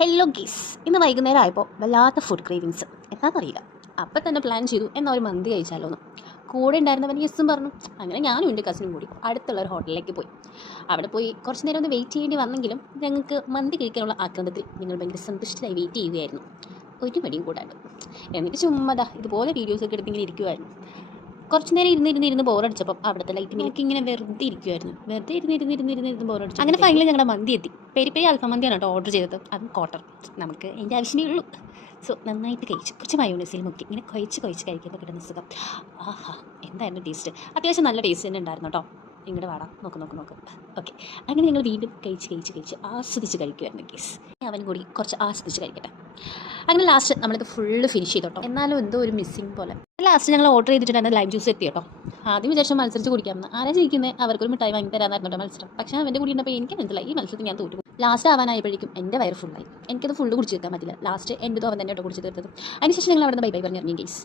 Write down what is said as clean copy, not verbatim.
Hello ഗീസ്, ഇന്ന് വൈകുന്നേരം ആയപ്പോൾ വല്ലാത്ത ഫുഡ് ക്രേവിങ്സ് എന്താണെന്നറിയില്ല. അപ്പം തന്നെ പ്ലാൻ ചെയ്തു എന്നാൽ ഒരു മന്തി കഴിച്ചാലോന്ന്. കൂടെ ഉണ്ടായിരുന്നവൻ യെസ്സും പറഞ്ഞു. അങ്ങനെ ഞാനും എൻ്റെ കസിനും കൂടി അടുത്തുള്ള ഒരു ഹോട്ടലിലേക്ക് പോയി. അവിടെ പോയി കുറച്ച് നേരം ഒന്ന് വെയിറ്റ് ചെയ്യേണ്ടി വന്നെങ്കിലും ഞങ്ങൾക്ക് മന്തി കഴിക്കാനുള്ള ആഗ്രഹത്തിൽ ഞങ്ങൾ ഭയങ്കര സന്തുഷ്ടരായി വെയിറ്റ് ചെയ്യുകയായിരുന്നു, ഒരു മടിയും കൂടാണ്ട്. എന്നിട്ട് ചുമ്മാ ഇതുപോലെ വീഡിയോസൊക്കെ എടുത്തിങ്ങനെ ഇരിക്കുമായിരുന്നു. കുറച്ച് നേരം ഇരുന്ന് ബോറടിച്ചപ്പം അവിടുത്തെ ലൈറ്റ് മിൽക്ക് ഇങ്ങനെ വെറുതെ ഇരിക്കുമായിരുന്നു. വെറുതെ ഇരുന്ന് ബോറടിച്ചു. അങ്ങനെ ഫൈനലി ഞങ്ങളുടെ മന്തി എത്തി. പെരി അൽഫാം മന്തിയാണ് കേട്ടോ ഓർഡർ ചെയ്തത്, അതും ക്വാർട്ടർ. നമുക്ക് അതിൻ്റെ ആവശ്യമേ ഉള്ളൂ. സോ നന്നായിട്ട് കഴിച്ചു. കുറച്ച് മയോണൈസിൽ മുക്കി ഇങ്ങനെ കുഴച്ച് കഴിക്കുമ്പോൾ കിട്ടുന്ന സുഖം. ആഹാ, എന്തായിരുന്നു ടേസ്റ്റ്! അത്യാവശ്യം നല്ല ടേസ്റ്റ് തന്നെ ഉണ്ടായിരുന്നു കേട്ടോ. ഇങ്ങോട്ട് വാടാ, നോക്ക്. ഓക്കെ, അങ്ങനെ ഞങ്ങൾ വീണ്ടും കഴിച്ച് ആസ്വദിച്ച് കഴിക്കുമായിരുന്നു കേസ്. അവൻ കൂടി കുറച്ച് ആസ്വദിച്ച് കഴിക്കട്ടെ. അങ്ങനെ ലാസ്റ്റ് നമ്മളിത് ഫുള്ള് ഫിനിഷ് ചെയ്തു കേട്ടോ. എന്നാലും എന്തോ ഒരു മിസ്സിങ് പോലെ. ലാസ്റ്റ് ഞങ്ങൾ ഓർഡർ ചെയ്തിട്ടുണ്ടായിരുന്ന ലൈം ജ്യൂസ് എത്തി കേട്ടോ. ആദ്യം വിചാരിച്ചു മത്സരിച്ച് കുടിക്കാമെന്ന്. ആരാ ജയിക്കുന്നത്, അവർക്കൊരു മിഠായി വാങ്ങി തരാനായിരുന്നു കേട്ടോ മത്സരം. പക്ഷേ അവൻ്റെ കൂടി ഉണ്ടപ്പോൾ എനിക്ക് മനസ്സിലായി ഈ മത്സരത്തിൽ ഞാൻ തോറ്റു. ലാസ്റ്റ് ആവാനായപ്പോഴേക്കും എൻ്റെ വയറ് ഫുള്ളായി. എനിക്കത് ഫുള്ള് കുടിച്ച് തീർക്കാൻ പറ്റില്ല. ലാസ്റ്റ് എൻ്റെ അവൻ തന്നെ കേട്ടോ കുടിച്ച് തീർത്തത്. അതിനുശേഷം ഞങ്ങൾ അവിടെ നിന്ന് ബൈ പറഞ്ഞിറങ്ങി ഗെയ്സ്.